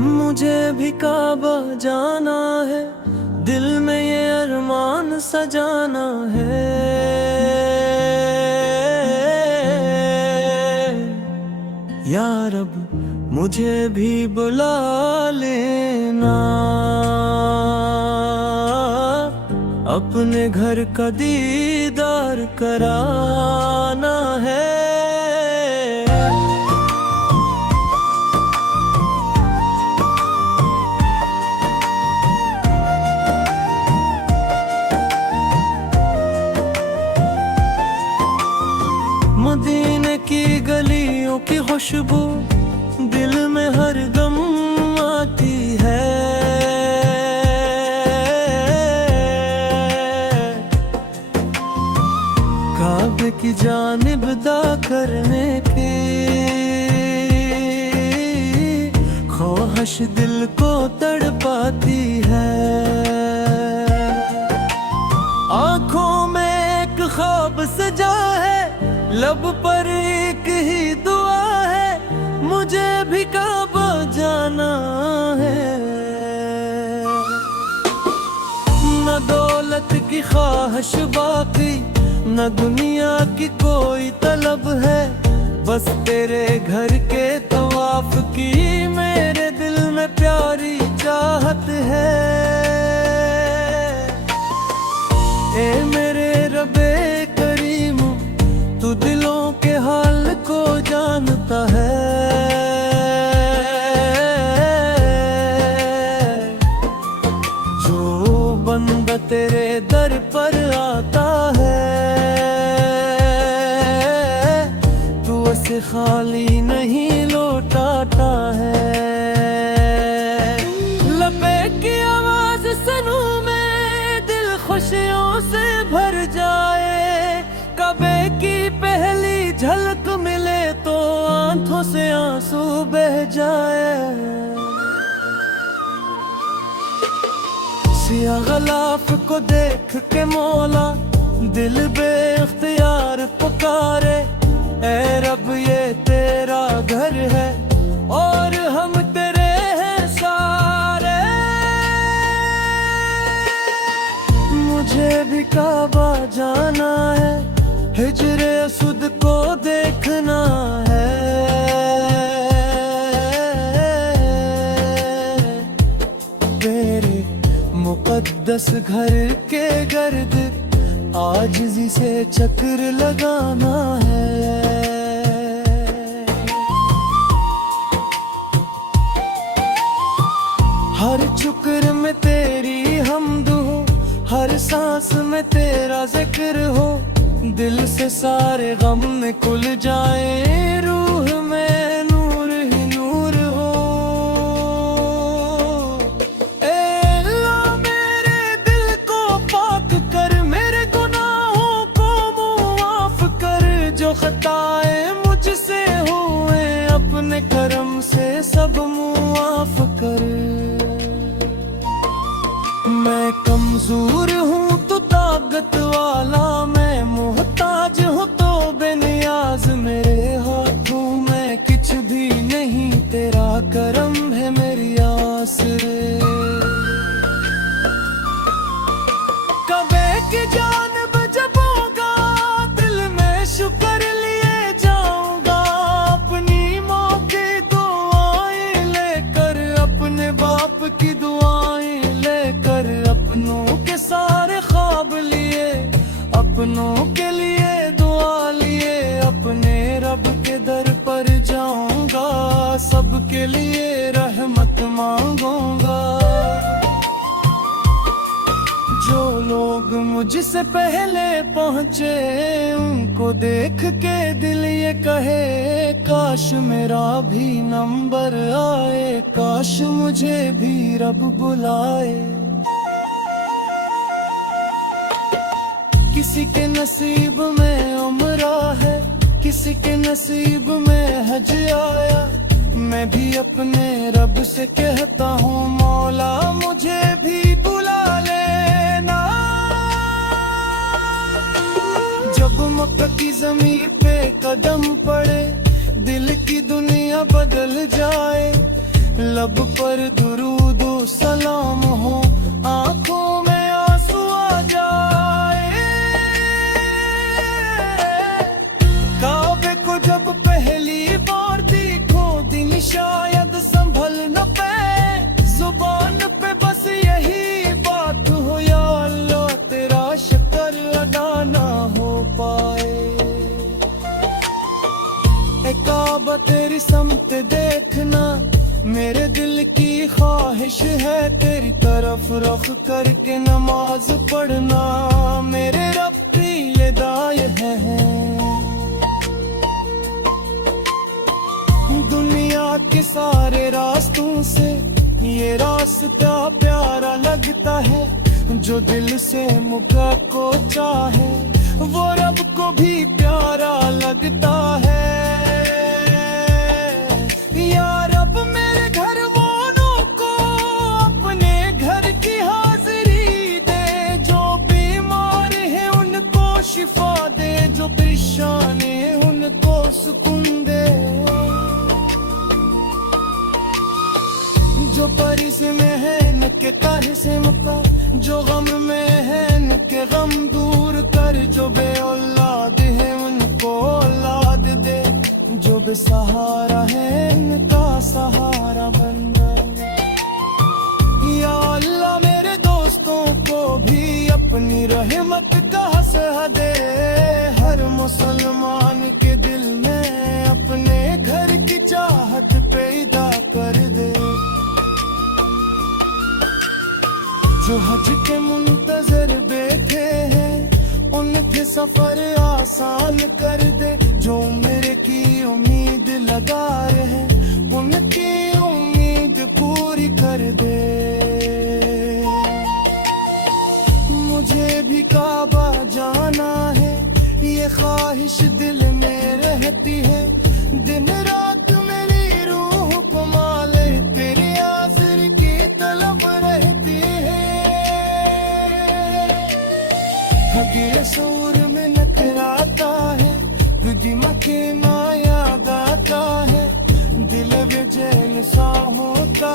मुझे भी काबा जाना है, दिल में ये अरमान सजाना है। या रब मुझे भी बुला लेना, अपने घर का दीदार कराना है। मदीने की गलियों की खुशबू दिल में हर दम आती है। काबे की जानिब दा करने की ख्वाहिश दिल को तड़पाती है। आँखों में एक ख्वाब सजा है, लब पर एक ही दुआ है, मुझे भी काबा जाना है। न दौलत की ख्वाहिश बाकी, न दुनिया की कोई तलब है, बस तेरे घर के तवाफ की मेरे दिल में प्यारी चाहत है। ए मेरे रबे करीम, तू दिलों के हाल को जानता है। जो बंदा तेरे दर पर आता है, तू उसे खाली नहीं लौटाता है। लबे की आवाज सुनूं मैं, दिल खुशियों से भर जाए। कबे की पहली झलक मिले तो आंखों से आंसू बह जाए। सिया गलाफ को देख के मौला दिल बेख्तियार पुकारे। ऐ रब ये तेरा घर है और हम तेरे हैं सारे। मुझे भी काबा जाना है, हिजरे असुद को देखना है। तेरे मुकद्दस घर के गर्द आजिज़ी से चक्र लगाना है। हर चुक्र में तेरी हमद हो, हर सांस में तेरा जिक्र हो। दिल से सारे गम निकल जाए, रूह में नूर ही नूर हो। ए अल्लाह मेरे दिल को पाक कर, मेरे गुनाहों को मुआफ कर। जो खताएं मुझसे हुए अपने करम से सब मुआफ कर। मैं कमजोर हूँ तो ताकत वाला, मैं मोहताज हूँ तो बेनियाज। मेरे हाथों में कुछ भी नहीं, तेरा करम है मेरी आस। कबे की जानिब जब होगा, दिल में शुक्र लिए जाऊंगा। अपनी माँ की दुआएं लेकर, अपने बाप की दुआएं लेकर, अपनों के सारे ख्वाब लिए, अपनों के लिए दुआ लिए। अपने रब के दर पर जाऊंगा, सबके लिए रहमत मांगूंगा। जो लोग मुझसे पहले पहुंचे उनको देख के दिल ये कहे, काश मेरा भी नंबर आए, काश मुझे भी रब बुलाए। किसी के नसीब में उम्रा है, किसी के नसीब में हज आया। मैं भी अपने रब से कहता हूँ, मौला मुझे भी बुला लेना। जब मक्का की ज़मीन पे कदम पड़े, दिल की दुनिया बदल जाए। लब पर दुरूद सलाम हो, आंखों में आंसू आ जाए। काबे को जब पहली बार देखो दिन शायद संभल न पाए, जुबान पे बस यही बात हो, या अल्लाह तेरा शुक्र अदा ना हो पाए। ए काबा तेरी समत देखना मेरे दिल की ख्वाहिश है, तेरी तरफ रुख करके नमाज पढ़ना मेरे रब की ये दाय है। दुनिया के सारे रास्तों से ये रास्ता प्यारा लगता है, जो दिल से मुका को चाहे वो रब को भी प्यारा लगता है। या रब मेरे घर वालों को अपने घर की हाजिरी दे, जो बीमार है उनको शिफा दे, जो परेशान है उनको सुकून दे, जो परिस में है न के काहे से मुका, जो गम में है न के गम दूर कर, जो बे औलाद है उनको औलाद दे, जो बेसहारा है इनका सहारा बन जाए। या अल्लाह मेरे दोस्तों को भी अपनी रहमत का हसहा दे, हर मुसलमान के दिल में अपने घर की चाहत पैदा कर दे, जो हज के मुंतजर बैठे हैं उनके सफर आसान कर दे, जो मेरे की उम्मीद लगाए हैं उनकी उम्मीद पूरी कर दे। मुझे भी काबा जाना है ये ख्वाहिश दिल में रहती है, दिन रात मेरी रूह को माले तेरे आज़िर की तलब रहती है। हगे सूर में नकराता है दिमागे ना याद आता है, दिल बेचैन सा होता